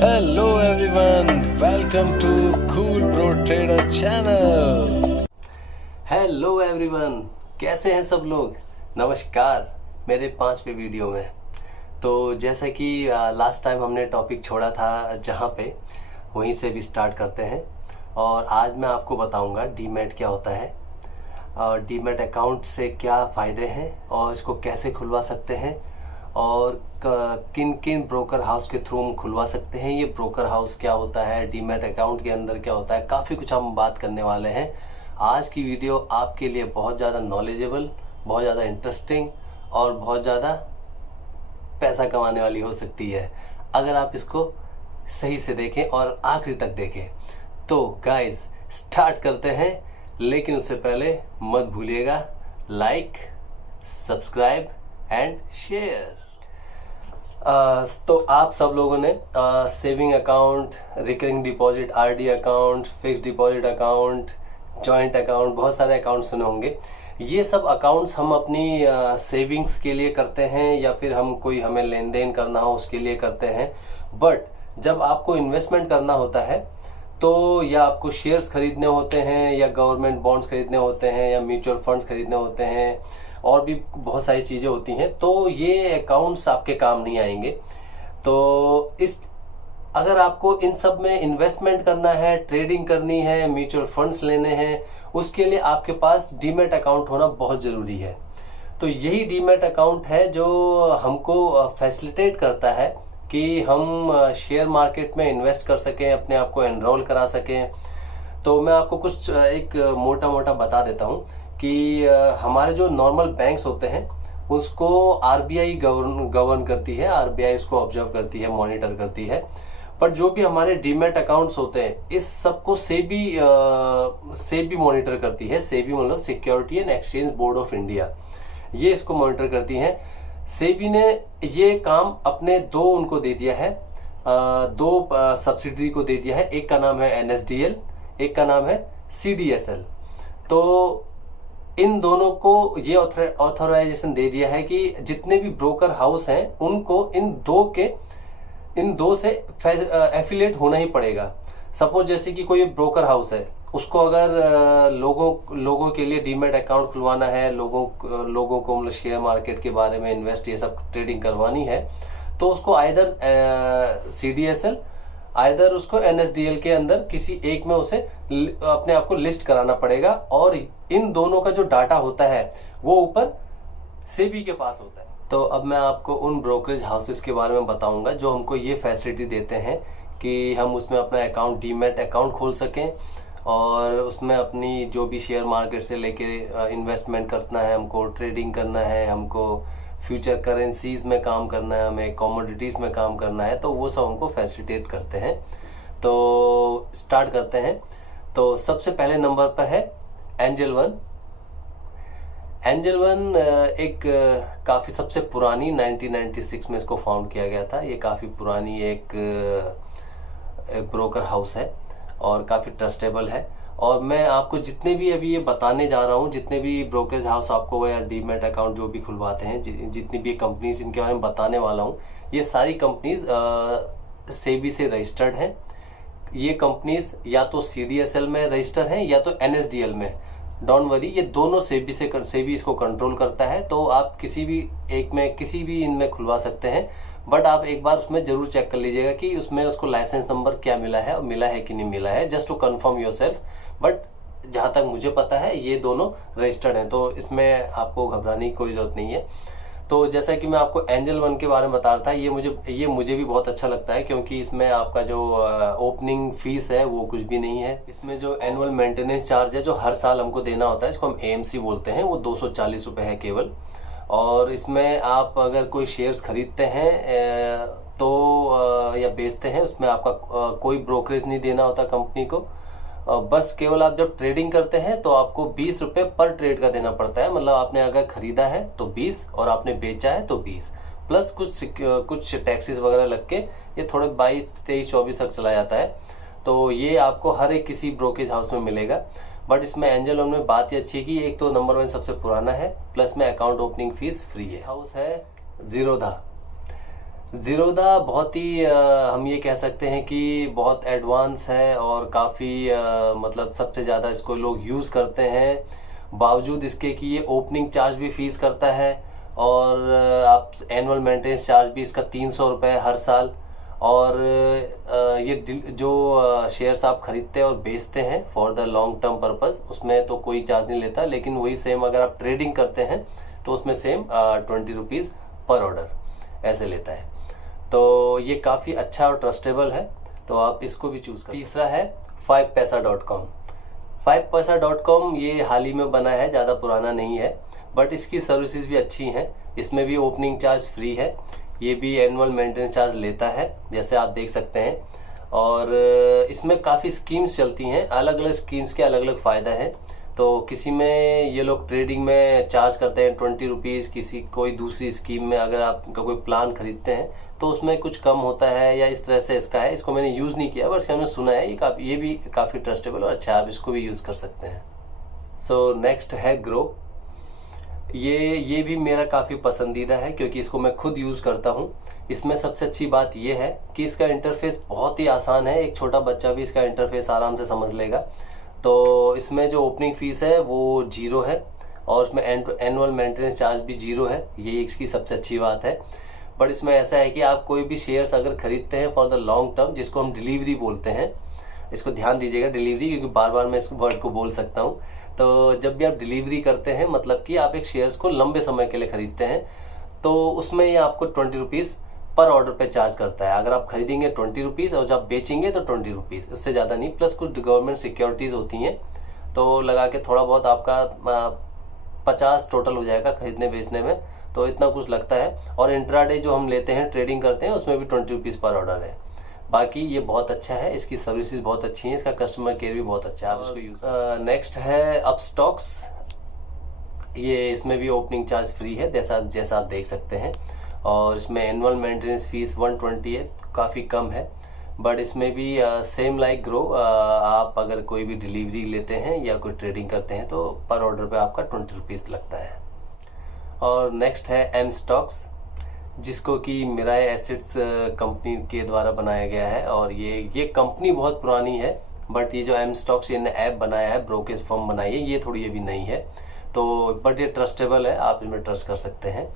Hello everyone, welcome to Cool Pro Trader Channel। Hello everyone, कैसे हैं सब लोग। नमस्कार मेरे 5वें वीडियो में। तो जैसा कि लास्ट टाइम हमने टॉपिक छोड़ा था जहाँ पे, वहीं से भी स्टार्ट करते हैं। और आज मैं आपको बताऊंगा डीमैट क्या होता है और डीमैट अकाउंट से क्या फ़ायदे हैं और इसको कैसे खुलवा सकते हैं और किन किन ब्रोकर हाउस के थ्रू हम खुलवा सकते हैं। ये ब्रोकर हाउस क्या होता है, डीमैट अकाउंट के अंदर क्या होता है, काफ़ी कुछ हम बात करने वाले हैं। आज की वीडियो आपके लिए बहुत ज़्यादा नॉलेजेबल, बहुत ज़्यादा इंटरेस्टिंग और बहुत ज़्यादा पैसा कमाने वाली हो सकती है अगर आप इसको सही से देखें और आखिरी तक देखें। तो गाइस स्टार्ट करते हैं, लेकिन उससे पहले मत भूलिएगा लाइक, सब्सक्राइब एंड शेयर। तो आप सब लोगों ने saving account, recurring deposit, RD account, fixed deposit account, joint account, बहुत सारे अकाउंट सुने होंगे। ये सब अकाउंट्स हम अपनी सेविंग्स के लिए करते हैं या फिर हमें लेन देन करना हो उसके लिए करते हैं। बट जब आपको इन्वेस्टमेंट करना होता है तो या आपको शेयर्स खरीदने होते हैं या गवर्नमेंट बॉन्ड्स खरीदने होते हैं या म्यूचुअल फंड्स खरीदने होते हैं और भी बहुत सारी चीज़ें होती हैं, तो ये अकाउंट्स आपके काम नहीं आएंगे। तो अगर आपको इन सब में इन्वेस्टमेंट करना है, ट्रेडिंग करनी है, म्यूचुअल फंड्स लेने हैं, उसके लिए आपके पास डीमैट अकाउंट होना बहुत ज़रूरी है। तो यही डीमैट अकाउंट है जो हमको फैसिलिटेट करता है कि हम शेयर मार्केट में इन्वेस्ट कर सकें, अपने आप को एनरोल करा सकें। तो मैं आपको कुछ एक मोटा मोटा बता देता हूँ कि हमारे जो नॉर्मल बैंक्स होते हैं उसको आरबीआई गवर्न करती है, आरबीआई उसको ऑब्जर्व करती है, मॉनिटर करती है। पर जो भी हमारे डीमैट अकाउंट्स होते हैं इस सबको सेबी मॉनिटर करती है। सेबी मतलब security and exchange board of India, ये इसको मॉनिटर करती है। सेबी ने ये काम अपने उनको दे दिया है, दो सब्सिडरी को दे दिया है। एक का नाम है एनएसडीएल, एक का नाम है सीडीएसएल। तो इन दोनों को ये ऑथराइजेशन दे दिया है कि जितने भी ब्रोकर हाउस हैं उनको इन दो से एफिलिएट होना ही पड़ेगा। सपोज जैसे कि कोई ब्रोकर हाउस है, उसको अगर लोगों के लिए डीमैट अकाउंट खुलवाना है, लोगों को मतलब शेयर मार्केट के बारे में इन्वेस्ट ये सब ट्रेडिंग करवानी है, तो उसको आइदर सीडीएसएल आइदर उसको एनएसडीएल के अंदर किसी एक में उसे अपने आप को लिस्ट कराना पड़ेगा। और इन दोनों का जो डाटा होता है वो ऊपर सेबी के पास होता है। तो अब मैं आपको उन ब्रोकरेज हाउसेस के बारे में बताऊंगा जो हमको ये फैसिलिटी देते हैं कि हम उसमें अपना अकाउंट, डीमैट अकाउंट खोल सकें और उसमें अपनी जो भी शेयर मार्केट से लेके इन्वेस्टमेंट करना है, हमको ट्रेडिंग करना है, हमको फ्यूचर करेंसीज में काम करना है, हमें कमोडिटीज में काम करना है, तो वो सब हमको फैसिलिटेट करते हैं। तो स्टार्ट करते हैं। तो सबसे पहले नंबर पर है एंजल वन। एंजल वन एक काफ़ी सबसे पुरानी 1996 में इसको फाउंड किया गया था। ये काफ़ी पुरानी एक ब्रोकर हाउस है और काफ़ी ट्रस्टेबल है। और मैं आपको जितने भी अभी ये बताने जा रहा हूँ, जितने भी ब्रोकरेज हाउस आपको या डीमैट अकाउंट जो भी खुलवाते हैं, जितनी भी कंपनीज इनके बारे में बताने वाला हूँ, ये सारी कंपनीज सेबी से रजिस्टर्ड हैं। ये कंपनीज या तो सीडीएसएल में रजिस्टर हैं या तो एनएसडीएल में। डोंट वरी, ये दोनों सेबी इसको कंट्रोल करता है। तो आप किसी भी इनमें खुलवा सकते हैं। बट आप एक बार उसमें जरूर चेक कर लीजिएगा कि उसमें उसको लाइसेंस नंबर क्या मिला है और मिला है कि नहीं मिला है, just to confirm yourself. But जहां तक मुझे पता है ये दोनों रजिस्टर्ड हैं, तो इसमें आपको घबराने की कोई जरूरत नहीं है। तो जैसा कि मैं आपको एंजल वन के बारे में बता रहा था, ये मुझे भी बहुत अच्छा लगता है क्योंकि इसमें आपका जो ओपनिंग फीस है वो कुछ भी नहीं है। इसमें जो एनुअल मेंटेनेंस चार्ज है जो हर साल हमको देना होता है, इसको हम एएमसी बोलते हैं, वो 240 रुपये है केवल। और इसमें आप अगर कोई शेयर्स खरीदते हैं तो या बेचते हैं, उसमें आपका कोई ब्रोकरेज नहीं देना होता कंपनी को। बस केवल आप जब ट्रेडिंग करते हैं तो आपको 20 रुपये पर ट्रेड का देना पड़ता है। मतलब आपने अगर खरीदा है तो 20 और आपने बेचा है तो 20, प्लस कुछ टैक्सेस वगैरह लग के ये थोड़े 22, 23, 24 तक चला जाता है। तो ये आपको हर एक किसी ब्रोकरेज हाउस में मिलेगा। बट इसमें एंजल वन में बात ये अच्छी है कि एक तो नंबर 1 सबसे पुराना है, प्लस में अकाउंट ओपनिंग फीस फ्री है। हाउस है जीरोधा। ज़ीरोधा बहुत ही हम ये कह सकते हैं कि बहुत एडवांस है और काफ़ी मतलब सबसे ज़्यादा इसको लोग यूज़ करते हैं, बावजूद इसके कि ये ओपनिंग चार्ज भी फीस करता है और आप एनुअल मेंटेनेंस चार्ज भी इसका 300 रुपये हर साल। और ये जो शेयर्स आप खरीदते हैं और बेचते हैं for the long term purpose, उसमें तो कोई चार्ज नहीं लेता, लेकिन वही सेम अगर आप ट्रेडिंग करते हैं तो उसमें सेम 20 रुपीज़ पर ऑर्डर ऐसे लेता है। तो ये काफ़ी अच्छा और ट्रस्टेबल है, तो आप इसको भी चूज़ कर। तीसरा है 5paisa.com। 5paisa.com ये हाल ही में बना है, ज़्यादा पुराना नहीं है, बट इसकी सर्विसेज भी अच्छी हैं। इसमें भी ओपनिंग चार्ज फ्री है, ये भी एनुअल मेंटेनेंस चार्ज लेता है जैसे आप देख सकते हैं। और इसमें काफ़ी स्कीम्स चलती हैं, अलग अलग स्कीम्स के अलग अलग फ़ायदा हैं। तो किसी में ये लोग ट्रेडिंग में चार्ज करते हैं 20 रुपीज़, किसी कोई दूसरी स्कीम में अगर आपका कोई प्लान खरीदते हैं तो उसमें कुछ कम होता है, या इस तरह से इसका है। इसको मैंने यूज़ नहीं किया, बट मैंने सुना है ये भी काफ़ी ट्रस्टेबल और अच्छा है, आप इसको भी यूज़ कर सकते हैं। सो नेक्स्ट है ग्रो। ये भी मेरा काफ़ी पसंदीदा है क्योंकि इसको मैं खुद यूज़ करता हूँ। इसमें सबसे अच्छी बात यह है कि इसका इंटरफेस बहुत ही आसान है, एक छोटा बच्चा भी इसका इंटरफेस आराम से समझ लेगा। तो इसमें जो ओपनिंग फ़ीस है वो 0 है और इसमें एनुअल मेंटेनेंस चार्ज भी 0 है, ये इसकी सबसे अच्छी बात है। बट इसमें ऐसा है कि आप कोई भी शेयर्स अगर खरीदते हैं फॉर द लॉन्ग टर्म, जिसको हम डिलीवरी बोलते हैं, इसको ध्यान दीजिएगा डिलीवरी, क्योंकि बार बार मैं इस वर्ड को बोल सकता हूँ। तो जब भी आप डिलीवरी करते हैं मतलब कि आप एक शेयर्स को लंबे समय के लिए खरीदते हैं, तो उसमें ये आपको 20 रुपीज़ पर ऑर्डर पे चार्ज करता है। अगर आप खरीदेंगे 20 रुपीज़ और जब बेचेंगे तो 20 रुपीज़, उससे ज़्यादा नहीं। प्लस कुछ गवर्नमेंट सिक्योरिटीज़ होती हैं, तो लगा के थोड़ा बहुत आपका 50 टोटल हो जाएगा खरीदने बेचने में, तो इतना कुछ लगता है। और इंट्राडे जो हम लेते हैं ट्रेडिंग करते हैं उसमें भी 20 रुपीज़ पर ऑर्डर है। बाकी ये बहुत अच्छा है, इसकी सर्विसेज बहुत अच्छी हैं, इसका कस्टमर केयर भी बहुत अच्छा है, आप इसको यूज़। नेक्स्ट है अपस्टॉक्स। ये इसमें भी ओपनिंग चार्ज फ्री है जैसा आप देख सकते हैं, और इसमें एनुअल मेंटेनेंस फीस 120 है, काफ़ी कम है। बट इसमें भी सेम लाइक ग्रो, आप अगर कोई भी डिलीवरी लेते हैं या कोई ट्रेडिंग करते हैं तो पर ऑर्डर पे आपका 20 रुपीज़ लगता है। और नेक्स्ट है एम स्टॉक्स, जिसको कि मिराई एसेट्स कंपनी के द्वारा बनाया गया है। और ये कंपनी बहुत पुरानी है, बट ये जो एम स्टॉक्स ये ऐप बनाया है, ब्रोकेज फर्म बनाई है, ये थोड़ी अभी नहीं है। तो बट ये ट्रस्टेबल है, आप इसमें ट्रस्ट कर सकते हैं।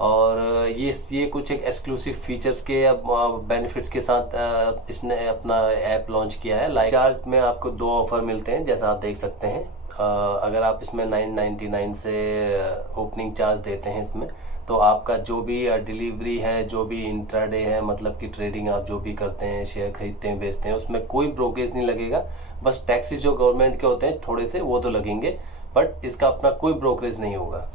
और ये कुछ एक एक्सक्लूसिव फीचर्स के बेनिफिट्स के साथ इसने अपना ऐप लॉन्च किया है। लाइक चार्ज में आपको 2 ऑफर मिलते हैं जैसा आप देख सकते हैं। अगर आप इसमें 999 से ओपनिंग चार्ज देते हैं इसमें, तो आपका जो भी डिलीवरी है, जो भी इंट्राडे है, मतलब कि ट्रेडिंग आप जो भी करते हैं, शेयर खरीदते हैं बेचते हैं, उसमें कोई ब्रोकेज नहीं लगेगा। बस टैक्सेस जो गवर्नमेंट के होते हैं थोड़े से वो तो लगेंगे, बट इसका अपना कोई ब्रोकरेज नहीं होगा।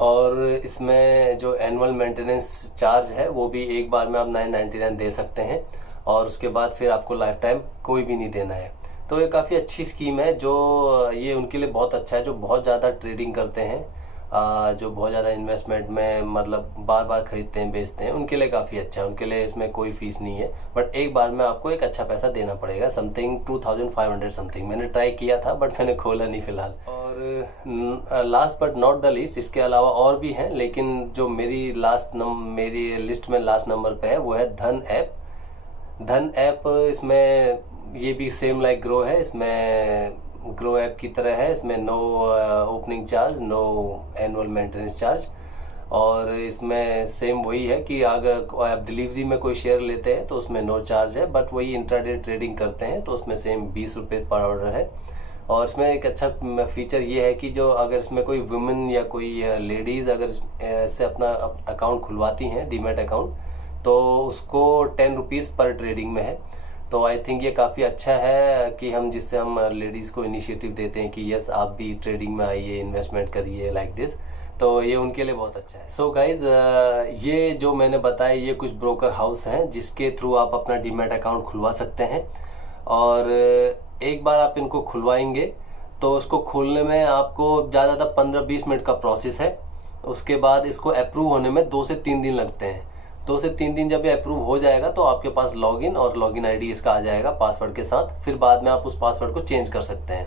और इसमें जो एनुअल मेंटेनेंस चार्ज है वो भी एक बार में आप 999 दे सकते हैं, और उसके बाद फिर आपको लाइफ टाइम कोई भी नहीं देना है। तो ये काफ़ी अच्छी स्कीम है, जो ये उनके लिए बहुत अच्छा है जो बहुत ज़्यादा ट्रेडिंग करते हैं, जो बहुत ज़्यादा इन्वेस्टमेंट में मतलब बार बार खरीदते हैं बेचते हैं, उनके लिए काफ़ी अच्छा है। उनके लिए इसमें कोई फीस नहीं है, बट एक बार में आपको एक अच्छा पैसा देना पड़ेगा, समथिंग 2500 समथिंग। मैंने ट्राई किया था बट मैंने खोला नहीं फिलहाल। और last but not the least, इसके अलावा और भी हैं, लेकिन जो मेरी लिस्ट में लास्ट नंबर पे है वो है धन ऐप। धन ऐप, इसमें ये भी सेम लाइक ग्रो है, इसमें ग्रो ऐप की तरह है। इसमें no opening charge, no annual maintenance charge, और इसमें सेम वही है कि अगर आप डिलीवरी में कोई शेयर लेते हैं तो उसमें नो चार्ज है, बट वही इंट्राडे ट्रेडिंग करते हैं तो उसमें सेम 20 रुपये पर ऑर्डर है। और इसमें एक अच्छा फीचर ये है कि जो अगर इसमें कोई वुमेन या कोई लेडीज़ अगर इससे अपना अकाउंट खुलवाती हैं, डीमैट अकाउंट, तो उसको 10 रुपीज़ पर ट्रेडिंग में है। तो आई थिंक ये काफ़ी अच्छा है कि जिससे हम लेडीज़ को इनिशिएटिव देते हैं कि यस आप भी ट्रेडिंग में आइए, इन्वेस्टमेंट करिए लाइक दिस। तो ये उनके लिए बहुत अच्छा है। सो गाइज, ये जो मैंने बताया ये कुछ ब्रोकर हाउस हैं जिसके थ्रू आप अपना डीमैट अकाउंट खुलवा सकते हैं। और एक बार आप इनको खुलवाएंगे तो उसको खोलने में आपको ज़्यादा 15-20 मिनट का प्रोसेस है। उसके बाद इसको अप्रूव होने में 2 से 3 दिन लगते हैं। 2 से 3 दिन जब ये अप्रूव हो जाएगा तो आपके पास लॉगिन और लॉगिन आईडी इसका आ जाएगा पासवर्ड के साथ। फिर बाद में आप उस पासवर्ड को चेंज कर सकते हैं,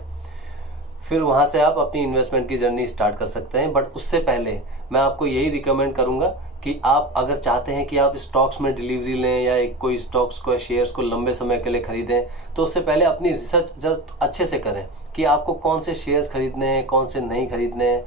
फिर वहाँ से आप अपनी इन्वेस्टमेंट की जर्नी स्टार्ट कर सकते हैं। बट उससे पहले मैं आपको यही रिकमेंड करूँगा कि आप अगर चाहते हैं कि आप स्टॉक्स में डिलीवरी लें या एक कोई स्टॉक्स को शेयर्स को लंबे समय के लिए खरीदें, तो उससे पहले अपनी रिसर्च जरा अच्छे से करें कि आपको कौन से शेयर्स खरीदने हैं, कौन से नहीं खरीदने हैं।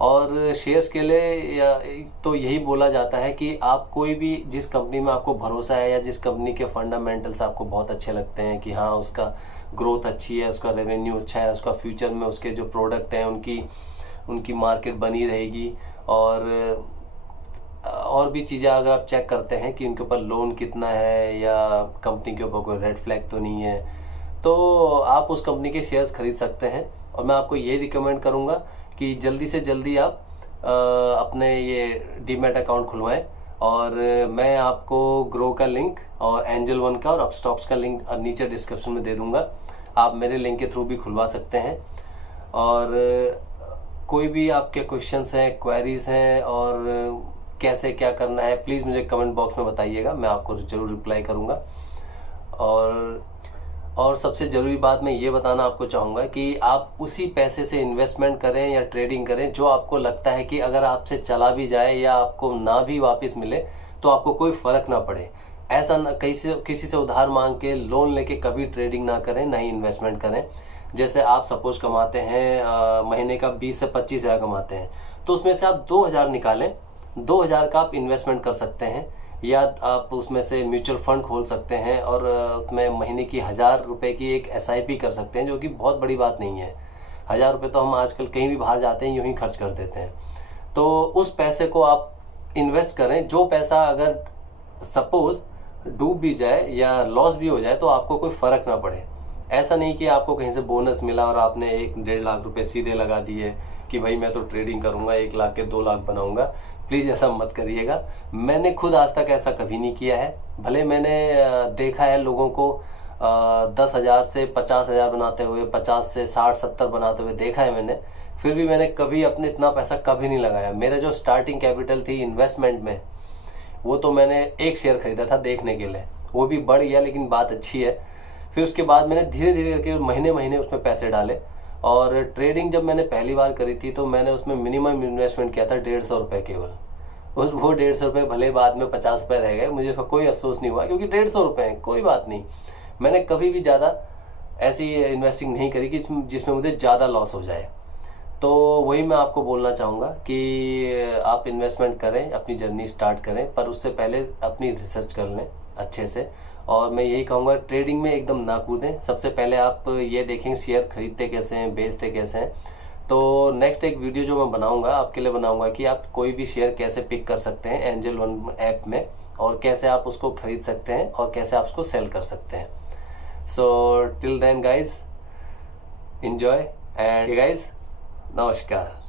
और शेयर्स के लिए या तो यही बोला जाता है कि आप कोई भी जिस कंपनी में आपको भरोसा है या जिस कंपनी के फंडामेंटल्स आपको बहुत अच्छे लगते हैं कि हाँ उसका ग्रोथ अच्छी है, उसका रेवेन्यू अच्छा है, उसका फ्यूचर में उसके जो प्रोडक्ट हैं उनकी मार्केट बनी रहेगी, और भी चीज़ें अगर आप चेक करते हैं कि उनके ऊपर लोन कितना है या कंपनी के ऊपर कोई रेड फ्लैग तो नहीं है, तो आप उस कंपनी के शेयर्स खरीद सकते हैं। और मैं आपको ये रिकमेंड करूँगा कि जल्दी से जल्दी आप अपने ये डीमैट अकाउंट खुलवाएं। और मैं आपको ग्रो का लिंक और एंजल वन का और अपस्टॉक्स का लिंक नीचे डिस्क्रिप्शन में दे दूंगा, आप मेरे लिंक के थ्रू भी खुलवा सकते हैं। और कोई भी आपके क्वेश्चंस हैं, क्वेरीज हैं और कैसे क्या करना है, प्लीज़ मुझे कमेंट बॉक्स में बताइएगा, मैं आपको ज़रूर रिप्लाई करूँगा। और सबसे ज़रूरी बात मैं ये बताना आपको चाहूँगा कि आप उसी पैसे से इन्वेस्टमेंट करें या ट्रेडिंग करें जो आपको लगता है कि अगर आपसे चला भी जाए या आपको ना भी वापस मिले तो आपको कोई फ़र्क ना पड़े। ऐसा ना किसी से उधार मांग के लोन लेके कभी ट्रेडिंग ना करें, ना ही इन्वेस्टमेंट करें। जैसे आप सपोज कमाते हैं महीने का 20 से 25 हज़ार कमाते हैं, तो उसमें से आप 2000 निकालें, 2000 का आप इन्वेस्टमेंट कर सकते हैं या आप उसमें से म्यूचुअल फंड खोल सकते हैं और उसमें महीने की 1000 रुपये की एक SIP कर सकते हैं, जो कि बहुत बड़ी बात नहीं है। 1000 रुपये तो हम आजकल कहीं भी बाहर जाते हैं यूं ही खर्च कर देते हैं। तो उस पैसे को आप इन्वेस्ट करें, जो पैसा अगर सपोज डूब भी जाए या लॉस भी हो जाए तो आपको कोई फ़र्क ना पड़े। ऐसा नहीं कि आपको कहीं से बोनस मिला और आपने 1-1.5 लाख रुपए सीधे लगा दिए कि भाई मैं तो ट्रेडिंग करूंगा 1 लाख के 2 लाख बनाऊंगा। प्लीज़ ऐसा मत करिएगा। मैंने खुद आज तक ऐसा कभी नहीं किया है। भले मैंने देखा है लोगों को 10,000 से 50,000 बनाते हुए, 50 से 60-70 बनाते हुए देखा है मैंने, फिर भी मैंने कभी अपने इतना पैसा कभी नहीं लगाया। मेरा जो स्टार्टिंग कैपिटल थी इन्वेस्टमेंट में, वो तो मैंने 1 शेयर खरीदा था देखने के लिए, वो भी बढ़ गया लेकिन बात अच्छी है। फिर उसके बाद मैंने धीरे धीरे करके महीने महीने उसमें पैसे डाले। और ट्रेडिंग जब मैंने पहली बार करी थी तो मैंने उसमें मिनिमम इन्वेस्टमेंट किया था 150 रुपये केवल। वो 150 रुपये भले बाद में 50 रुपये रह गए, मुझे उसका कोई अफसोस नहीं हुआ क्योंकि 150 रुपये हैं, कोई बात नहीं। मैंने कभी भी ज़्यादा ऐसी इन्वेस्टिंग नहीं करी कि जिसमें मुझे ज़्यादा लॉस हो जाए। तो वही मैं आपको बोलना चाहूँगा कि आप इन्वेस्टमेंट करें, अपनी जर्नी स्टार्ट करें, पर उससे पहले अपनी रिसर्च कर लें अच्छे से। और मैं यही कहूँगा ट्रेडिंग में एकदम ना कूदें। सबसे पहले आप ये देखें शेयर खरीदते कैसे हैं, बेचते कैसे हैं। तो नेक्स्ट एक वीडियो जो मैं बनाऊँगा आपके लिए बनाऊँगा कि आप कोई भी शेयर कैसे पिक कर सकते हैं एंजल वन ऐप में, और कैसे आप उसको खरीद सकते हैं और कैसे आप उसको सेल कर सकते हैं। So till then guys, enjoy and guys नमस्कार।